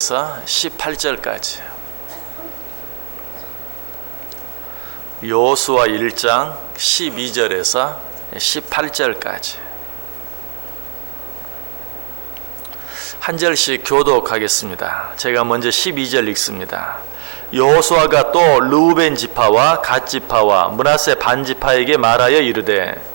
18절까지 여호수아 1장 12절에서 18절까지 한 절씩 교독하겠습니다. 제가 먼저 12절 읽습니다. 여호수아가 또 르우벤 지파와 갓 지파와 므낫세 반 지파에게 말하여 이르되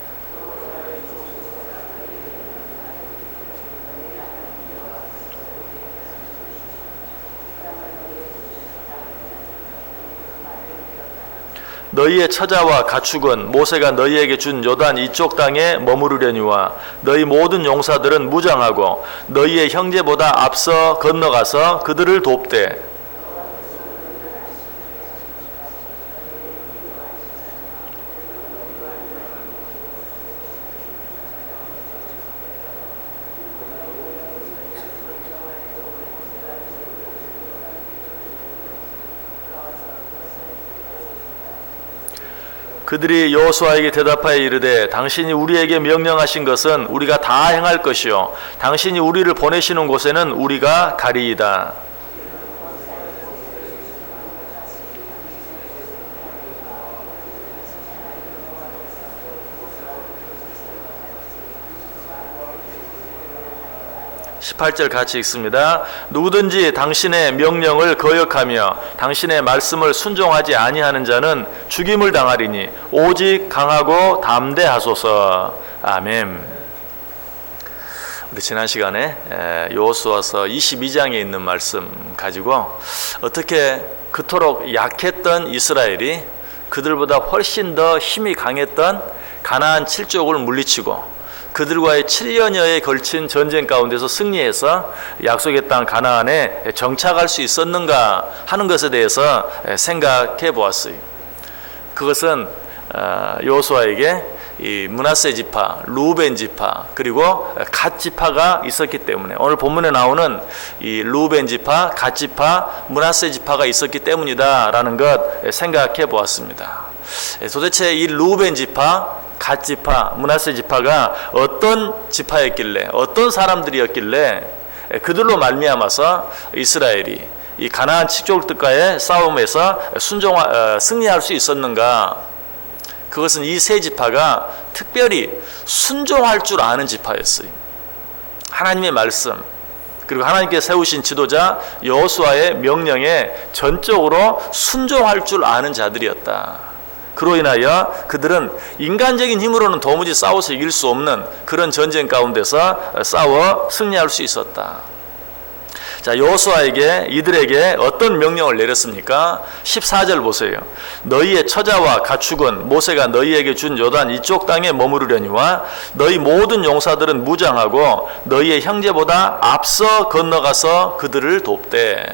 너희의 처자와 가축은 모세가 너희에게 준 요단 이쪽 땅에 머무르려니와 너희 모든 용사들은 무장하고 너희의 형제보다 앞서 건너가서 그들을 돕되 그들이 여호수아에게 대답하여 이르되 당신이 우리에게 명령하신 것은 우리가 다 행할 것이요 당신이 우리를 보내시는 곳에는 우리가 가리이다. (18절) 같이 읽습니다. 누구든지 당신의 명령을 거역하며 당신의 말씀을 순종하지 아니하는 자는 죽임을 당하리니 오직 강하고 담대하소서. 아멘. 우리 지난 시간에 여호수아서 22장에 있는 말씀 가지고 어떻게 그토록 약했던 이스라엘이 그들보다 훨씬 더 힘이 강했던 가나안 7족을 물리치고 그들과의 7년여에 걸친 전쟁 가운데서 승리해서 약속의 땅 가나안에 정착할 수 있었는가 하는 것에 대해서 생각해 보았어요. 그것은 여호수아에게 이 므낫세 지파, 르우벤 지파, 그리고 갓 지파가 있었기 때문에 오늘 본문에 나오는 이 르우벤 지파, 갓 지파, 므낫세 지파가 있었기 때문이다라는 것 생각해 보았습니다. 도대체 이 르우벤 지파, 갓 지파, 므낫세 지파가 어떤 지파였길래, 어떤 사람들이었길래 그들로 말미암아서 이스라엘이 이 가나안 칠족들과의 싸움에서 승리할 수 있었는가? 그것은 이 세 지파가 특별히 순종할 줄 아는 지파였어요. 하나님의 말씀, 그리고 하나님께 세우신 지도자 여호수아의 명령에 전적으로 순종할 줄 아는 자들이었다. 그로 인하여 그들은 인간적인 힘으로는 도무지 싸워서 이길 수 없는 그런 전쟁 가운데서 싸워 승리할 수 있었다. 자, 여호수아에게 이들에게 어떤 명령을 내렸습니까? 14절 보세요. 너희의 처자와 가축은 모세가 너희에게 준 요단 이쪽 땅에 머무르려니와 너희 모든 용사들은 무장하고 너희의 형제보다 앞서 건너가서 그들을 돕되.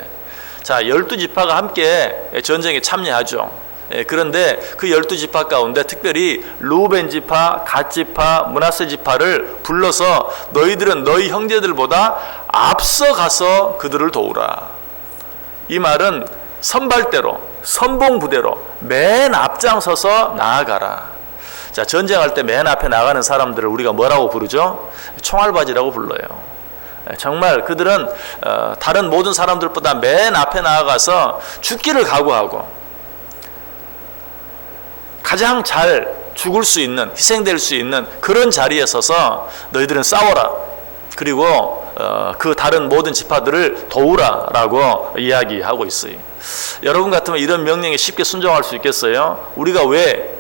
자, 12지파가 함께 전쟁에 참여하죠. 그런데 그 12지파 가운데 특별히 르우벤 지파, 갓 지파, 므낫세 지파를 불러서 너희들은 너희 형제들보다 앞서 가서 그들을 도우라. 이 말은 선발대로, 선봉부대로 맨 앞장서서 나아가라. 자, 전쟁할 때 맨 앞에 나가는 사람들을 우리가 뭐라고 부르죠? 총알바지라고 불러요. 정말 그들은 다른 모든 사람들보다 맨 앞에 나아가서 죽기를 각오하고 가장 잘 죽을 수 있는, 희생될 수 있는 그런 자리에 서서 너희들은 싸워라. 그리고 그 다른 모든 지파들을 도우라라고 이야기하고 있어요. 여러분 같으면 이런 명령에 쉽게 순종할 수 있겠어요? 우리가 왜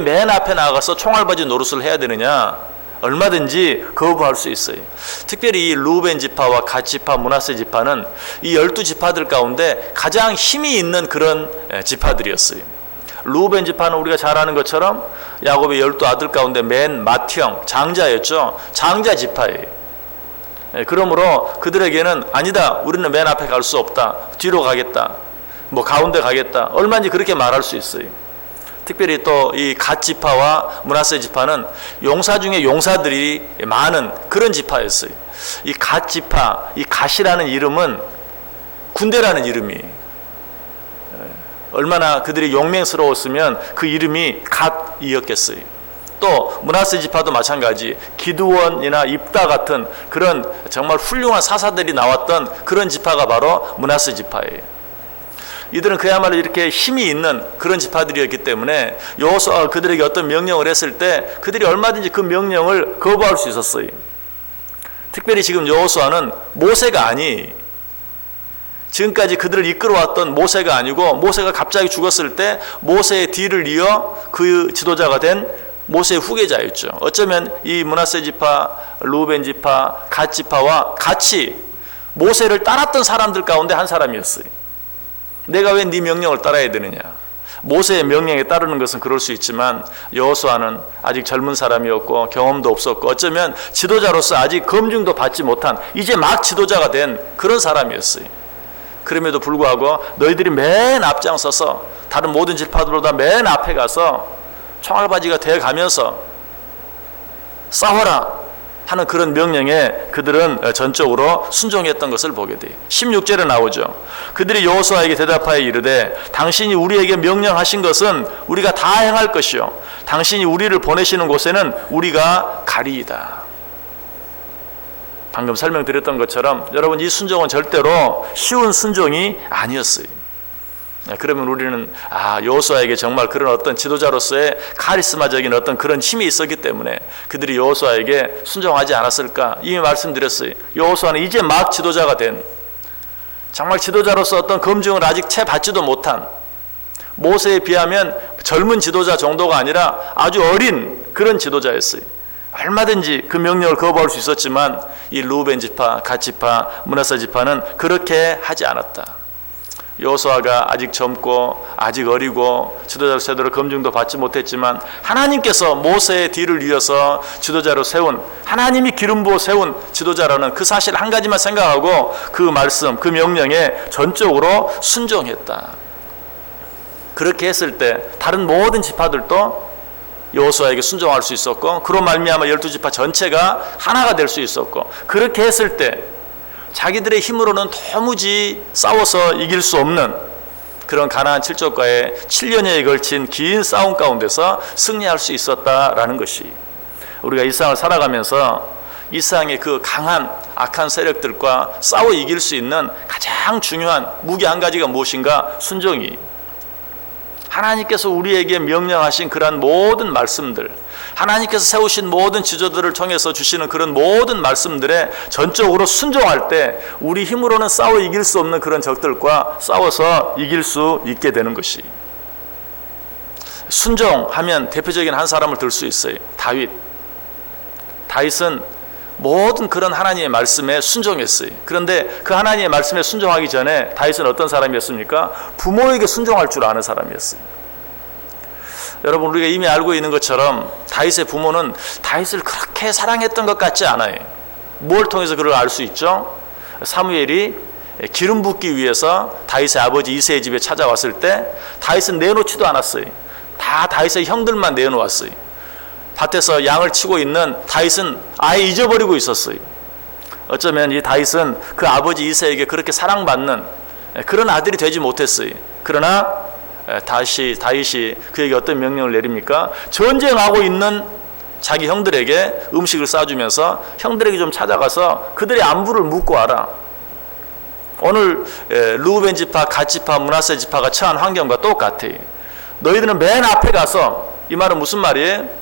맨 앞에 나가서 총알바지 노릇을 해야 되느냐? 얼마든지 거부할 수 있어요. 특별히 이 르우벤 지파와 갓 지파, 므낫세 지파는 이 12지파들 가운데 가장 힘이 있는 그런 지파들이었어요. 르우벤 지파는 우리가 잘 아는 것처럼 야곱의 12아들 가운데 맨 맏형, 장자였죠. 장자 지파예요. 그러므로 그들에게는 아니다, 우리는 맨 앞에 갈 수 없다, 뒤로 가겠다, 뭐 가운데 가겠다, 얼마든지 그렇게 말할 수 있어요. 특별히 또 이 갓 지파와 므낫세 지파는 용사 중에 용사들이 많은 그런 지파였어요. 이 갓 지파, 이 갓이라는 이름은 군대라는 이름이에요. 얼마나 그들이 용맹스러웠으면 그 이름이 갓이었겠어요. 또 므낫세 지파도 마찬가지, 기드원이나 입다 같은 그런 정말 훌륭한 사사들이 나왔던 그런 지파가 바로 므낫세 지파예요. 이들은 그야말로 이렇게 힘이 있는 그런 지파들이었기 때문에 여호수아가 그들에게 어떤 명령을 했을 때 그들이 얼마든지 그 명령을 거부할 수 있었어요. 특별히 지금 여호수아는 모세가 아니, 지금까지 그들을 이끌어왔던 모세가 아니고, 모세가 갑자기 죽었을 때 모세의 뒤를 이어 그 지도자가 된 모세의 후계자였죠. 어쩌면 이 므낫세 지파, 르우벤 지파, 갓 지파와 같이 모세를 따랐던 사람들 가운데 한 사람이었어요. 내가 왜 네 명령을 따라야 되느냐. 모세의 명령에 따르는 것은 그럴 수 있지만 여호수아는 아직 젊은 사람이었고 경험도 없었고 어쩌면 지도자로서 아직 검증도 받지 못한 이제 막 지도자가 된 그런 사람이었어요. 그럼에도 불구하고 너희들이 맨 앞장서서 다른 모든 지파들보다 맨 앞에 가서 총알바지가 돼가면서 싸워라 하는 그런 명령에 그들은 전적으로 순종했던 것을 보게 돼요. 16절에 나오죠. 그들이 여호수아에게 대답하여 이르되 당신이 우리에게 명령하신 것은 우리가 다 행할 것이요 당신이 우리를 보내시는 곳에는 우리가 가리이다. 방금 설명드렸던 것처럼 여러분, 이 순종은 절대로 쉬운 순종이 아니었어요. 그러면 우리는 여호수아에게 정말 그런 어떤 지도자로서의 카리스마적인 어떤 그런 힘이 있었기 때문에 그들이 여호수아에게 순종하지 않았을까? 이미 말씀드렸어요. 여호수아는 이제 막 지도자가 된, 정말 지도자로서 어떤 검증을 아직 채 받지도 못한, 모세에 비하면 젊은 지도자 정도가 아니라 아주 어린 그런 지도자였어요. 얼마든지 그 명령을 거부할 수 있었지만 이 르우벤 지파, 갓 지파, 므낫세 지파는 그렇게 하지 않았다. 여호수아가 아직 젊고 아직 어리고 지도자로 제대로 검증도 받지 못했지만 하나님께서 모세의 뒤를 이어서 지도자로 세운, 하나님이 기름 부어 세운 지도자라는 그 사실 한 가지만 생각하고 그 말씀, 그 명령에 전적으로 순종했다. 그렇게 했을 때 다른 모든 지파들도 여호수아에게 순종할 수 있었고, 그로 말미암아 12지파 전체가 하나가 될 수 있었고, 그렇게 했을 때 자기들의 힘으로는 도무지 싸워서 이길 수 없는 그런 가나안 칠족과의 7년여에 걸친 긴 싸움 가운데서 승리할 수 있었다라는 것이, 우리가 이 세상을 살아가면서 이 세상의 그 강한 악한 세력들과 싸워 이길 수 있는 가장 중요한 무기 한 가지가 무엇인가? 순종이. 하나님께서 우리에게 명령하신 그러한 모든 말씀들, 하나님께서 세우신 모든 지도들을 통해서 주시는 그런 모든 말씀들에 전적으로 순종할 때 우리 힘으로는 싸워 이길 수 없는 그런 적들과 싸워서 이길 수 있게 되는 것이, 순종하면 대표적인 한 사람을 들 수 있어요. 다윗은 모든 그런 하나님의 말씀에 순종했어요. 그런데 그 하나님의 말씀에 순종하기 전에 다윗은 어떤 사람이었습니까? 부모에게 순종할 줄 아는 사람이었어요. 여러분, 우리가 이미 알고 있는 것처럼 다윗의 부모는 다윗을 그렇게 사랑했던 것 같지 않아요. 뭘 통해서 그걸 알 수 있죠? 사무엘이 기름 붓기 위해서 다윗의 아버지 이새의 집에 찾아왔을 때 다윗은 내놓지도 않았어요. 다 다윗의 형들만 내놓았어요. 밭에서 양을 치고 있는 다윗은 아예 잊어버리고 있었어요. 어쩌면 이 다윗은 그 아버지 이새에게 그렇게 사랑받는 그런 아들이 되지 못했어요. 그러나 다윗이 그에게 어떤 명령을 내립니까? 전쟁하고 있는 자기 형들에게 음식을 싸주면서 형들에게 좀 찾아가서 그들의 안부를 묻고 와라. 오늘 르우벤 지파, 갓 지파, 므낫세 지파가 처한 환경과 똑같아요. 너희들은 맨 앞에 가서, 이 말은 무슨 말이에요?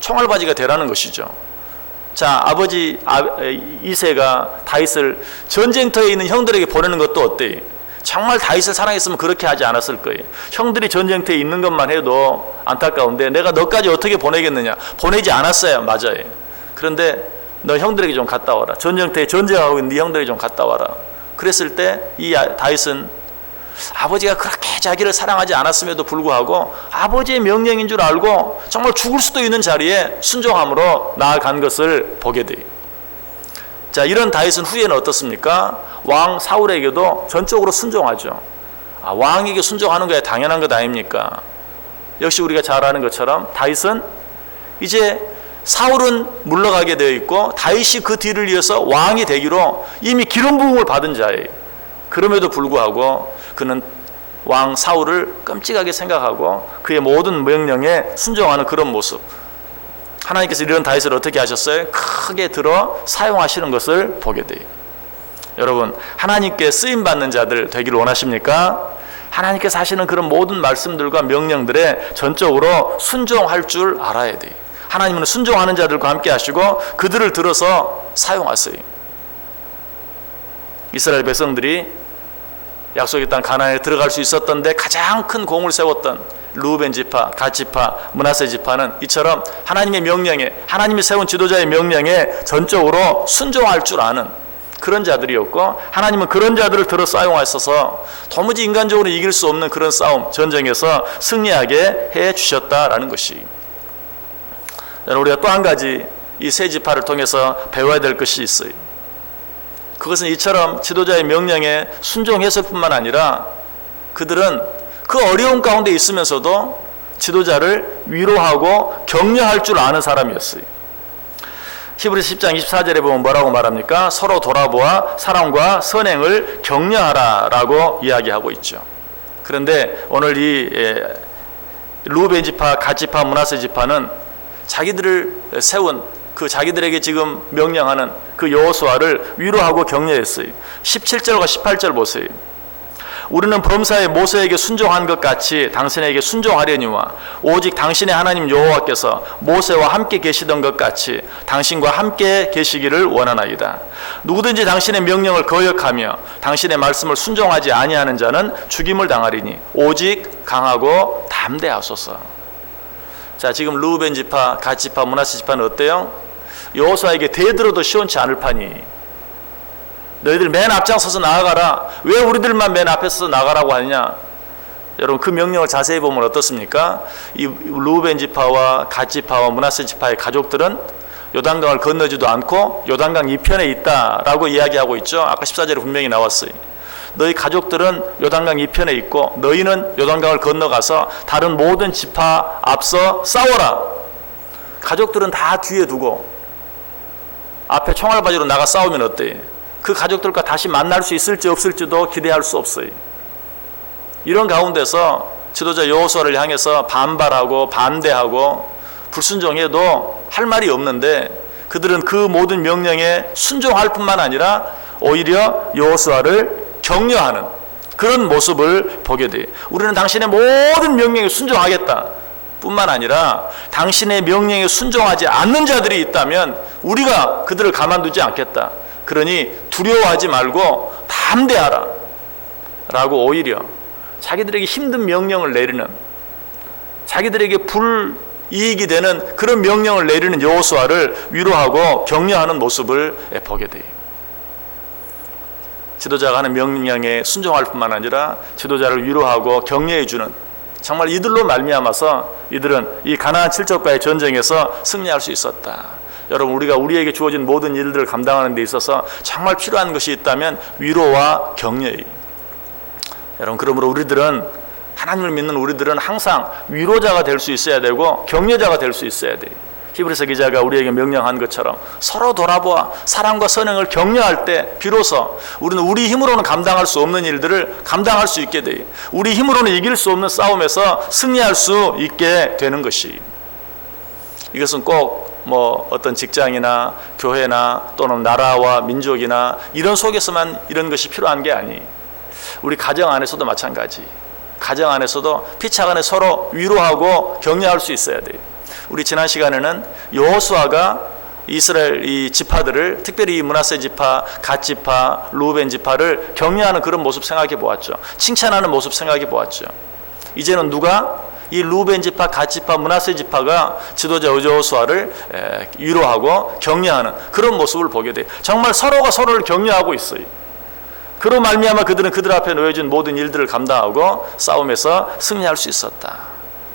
총알바지가 되라는 것이죠. 자, 아버지 이새가 다윗을 전쟁터에 있는 형들에게 보내는 것도 어때요? 정말 다윗을 사랑했으면 그렇게 하지 않았을 거예요. 형들이 전쟁터에 있는 것만 해도 안타까운데 내가 너까지 어떻게 보내겠느냐? 보내지 않았어요. 맞아요. 그런데 너 형들에게 좀 갔다 와라. 전쟁터에 전쟁하고 있는 네 형들에게 좀 갔다 와라. 그랬을 때 이 다윗은 아버지가 그렇게 자기를 사랑하지 않았음에도 불구하고 아버지의 명령인 줄 알고 정말 죽을 수도 있는 자리에 순종함으로 나아간 것을 보게 돼요. 자, 이런 다윗은 후에는 어떻습니까? 왕 사울에게도 전적으로 순종하죠. 왕에게 순종하는 거야 당연한 것 아닙니까? 역시 우리가 잘 아는 것처럼 다윗은 이제 사울은 물러가게 되어 있고 다윗이 그 뒤를 이어서 왕이 되기로 이미 기름 부음을 받은 자예요. 그럼에도 불구하고 그는 왕 사울을 끔찍하게 생각하고 그의 모든 명령에 순종하는 그런 모습. 하나님께서 이런 다윗을 어떻게 하셨어요? 크게 들어 사용하시는 것을 보게 돼요. 여러분, 하나님께 쓰임받는 자들 되기를 원하십니까? 하나님께서 하시는 그런 모든 말씀들과 명령들에 전적으로 순종할 줄 알아야 돼요. 하나님은 순종하는 자들과 함께 하시고 그들을 들어서 사용하세요. 이스라엘 백성들이 약속의 땅 가나안에 들어갈 수 있었던데 가장 큰 공을 세웠던 루벤 지파, 갓 지파, 므낫세 지파는 이처럼 하나님의 명령에, 하나님이 세운 지도자의 명령에 전적으로 순종할 줄 아는 그런 자들이었고, 하나님은 그런 자들을 들어 사용하셔서 도무지 인간적으로 이길 수 없는 그런 싸움, 전쟁에서 승리하게 해 주셨다라는 것이. 우리가 또 한 가지 이 세 지파를 통해서 배워야 될 것이 있어요. 그것은 이처럼 지도자의 명령에 순종했을 뿐만 아니라 그들은 그 어려운 가운데 있으면서도 지도자를 위로하고 격려할 줄 아는 사람이었어요. 히브리서 10장 24절에 보면 뭐라고 말합니까? 서로 돌아보아 사랑과 선행을 격려하라 라고 이야기하고 있죠. 그런데 오늘 이 루벤 지파, 갓 지파, 므낫세 지파는 자기들을 세운 그 자기들에게 지금 명령하는 그 여호수아를 위로하고 격려했어요. 17절과 18절 보세요. 우리는 범사에 모세에게 순종한 것 같이 당신에게 순종하려니와 오직 당신의 하나님 여호와께서 모세와 함께 계시던 것 같이 당신과 함께 계시기를 원하나이다. 누구든지 당신의 명령을 거역하며 당신의 말씀을 순종하지 아니하는 자는 죽임을 당하리니 오직 강하고 담대하소서. 자, 지금 루벤 지파, 갓 지파, 므낫세 지파는 어때요? 여호수아에게 대들어도 시원치 않을 판이 너희들 맨 앞장서서 나아가라. 왜 우리들만 맨 앞에서 나가라고 하느냐? 여러분, 그 명령을 자세히 보면 어떻습니까? 이 루벤 지파와 갓 지파와 므낫세 지파의 가족들은 요단강을 건너지도 않고 요단강 이편에 있다라고 이야기하고 있죠. 아까 14절에 분명히 나왔어요. 너희 가족들은 요단강 이편에 있고 너희는 요단강을 건너가서 다른 모든 지파 앞서 싸워라. 가족들은 다 뒤에 두고 앞에 총알바지로 나가 싸우면 어때요? 그 가족들과 다시 만날 수 있을지 없을지도 기대할 수 없어요. 이런 가운데서 지도자 여호수아를 향해서 반발하고 반대하고 불순종해도 할 말이 없는데 그들은 그 모든 명령에 순종할 뿐만 아니라 오히려 여호수아를 격려하는 그런 모습을 보게 돼요. 우리는 당신의 모든 명령에 순종하겠다 뿐만 아니라 당신의 명령에 순종하지 않는 자들이 있다면 우리가 그들을 가만두지 않겠다. 그러니 두려워하지 말고 담대하라 라고 오히려 자기들에게 힘든 명령을 내리는, 자기들에게 불이익이 되는 그런 명령을 내리는 여호수아를 위로하고 격려하는 모습을 보게 돼요. 지도자가 하는 명령에 순종할 뿐만 아니라 지도자를 위로하고 격려해 주는, 정말 이들로 말미암아서 이들은 이 가나안 칠적과의 전쟁에서 승리할 수 있었다. 여러분, 우리가 우리에게 주어진 모든 일들을 감당하는 데 있어서 정말 필요한 것이 있다면 위로와 격려예요. 여러분, 그러므로 우리들은, 하나님을 믿는 우리들은 항상 위로자가 될 수 있어야 되고 격려자가 될 수 있어야 돼요. 히브리서 기자가 우리에게 명령한 것처럼 서로 돌아보아 사랑과 선행을 격려할 때 비로소 우리는 우리 힘으로는 감당할 수 없는 일들을 감당할 수 있게 돼요. 우리 힘으로는 이길 수 없는 싸움에서 승리할 수 있게 되는 것이. 이것은 꼭 어떤 직장이나 교회나 또는 나라와 민족이나 이런 속에서만 이런 것이 필요한 게 아니. 우리 가정 안에서도 마찬가지. 가정 안에서도 피차간에 서로 위로하고 격려할 수 있어야 돼요. 우리 지난 시간에는 여호수아가 이스라엘 이 지파들을, 특별히 므낫세 지파, 갓 지파, 루벤 지파를 격려하는 그런 모습 생각해 보았죠. 칭찬하는 모습 생각해 보았죠. 이제는 누가 이 루벤 지파, 갓 지파, 므낫세 지파가 지도자 여호수아를 위로하고 격려하는 그런 모습을 보게 돼요. 정말 서로가 서로를 격려하고 있어요. 그로 말미암아 그들은 그들 앞에 놓여진 모든 일들을 감당하고 싸움에서 승리할 수 있었다.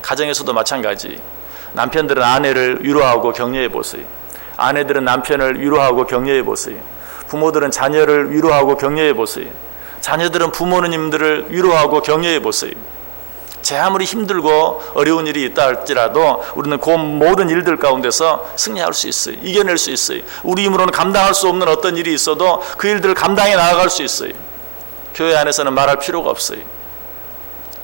가정에서도 마찬가지. 남편들은 아내를 위로하고 격려해 보세요. 아내들은 남편을 위로하고 격려해 보세요. 부모들은 자녀를 위로하고 격려해 보세요. 자녀들은 부모님들을 위로하고 격려해 보세요. 제 아무리 힘들고 어려운 일이 있다 할지라도 우리는 그 모든 일들 가운데서 승리할 수 있어요. 이겨낼 수 있어요. 우리 힘으로는 감당할 수 없는 어떤 일이 있어도 그 일들을 감당해 나아갈 수 있어요. 교회 안에서는 말할 필요가 없어요.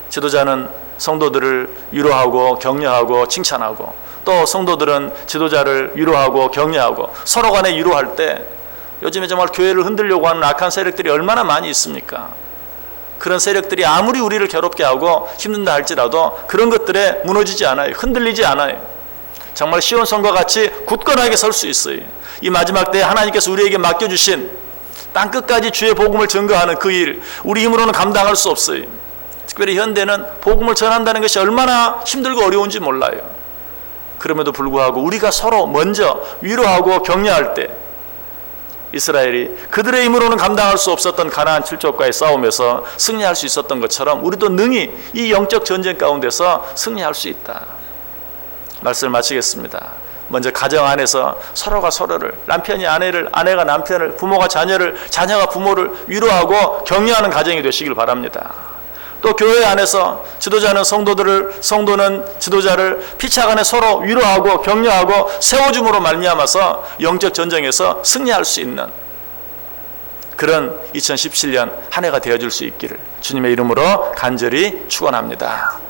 지도자는 성도들을 위로하고 격려하고 칭찬하고 또 성도들은 지도자를 위로하고 격려하고 서로 간에 위로할 때 요즘에 정말 교회를 흔들려고 하는 악한 세력들이 얼마나 많이 있습니까? 그런 세력들이 아무리 우리를 괴롭게 하고 힘든다 할지라도 그런 것들에 무너지지 않아요. 흔들리지 않아요. 정말 시온 성과 같이 굳건하게 설 수 있어요. 이 마지막 때에 하나님께서 우리에게 맡겨주신 땅끝까지 주의 복음을 증거하는 그 일, 우리 힘으로는 감당할 수 없어요. 특별히 현대는 복음을 전한다는 것이 얼마나 힘들고 어려운지 몰라요. 그럼에도 불구하고 우리가 서로 먼저 위로하고 격려할 때 이스라엘이 그들의 힘으로는 감당할 수 없었던 가나안 칠족과의 싸움에서 승리할 수 있었던 것처럼 우리도 능히 이 영적 전쟁 가운데서 승리할 수 있다. 말씀을 마치겠습니다. 먼저 가정 안에서 서로가 서로를, 남편이 아내를, 아내가 남편을, 부모가 자녀를, 자녀가 부모를 위로하고 격려하는 가정이 되시길 바랍니다. 또 교회 안에서 지도자는 성도는 지도자를 피차간에 서로 위로하고 격려하고 세워줌으로 말미암아서 영적 전쟁에서 승리할 수 있는 그런 2017년 한 해가 되어줄 수 있기를 주님의 이름으로 간절히 축원합니다.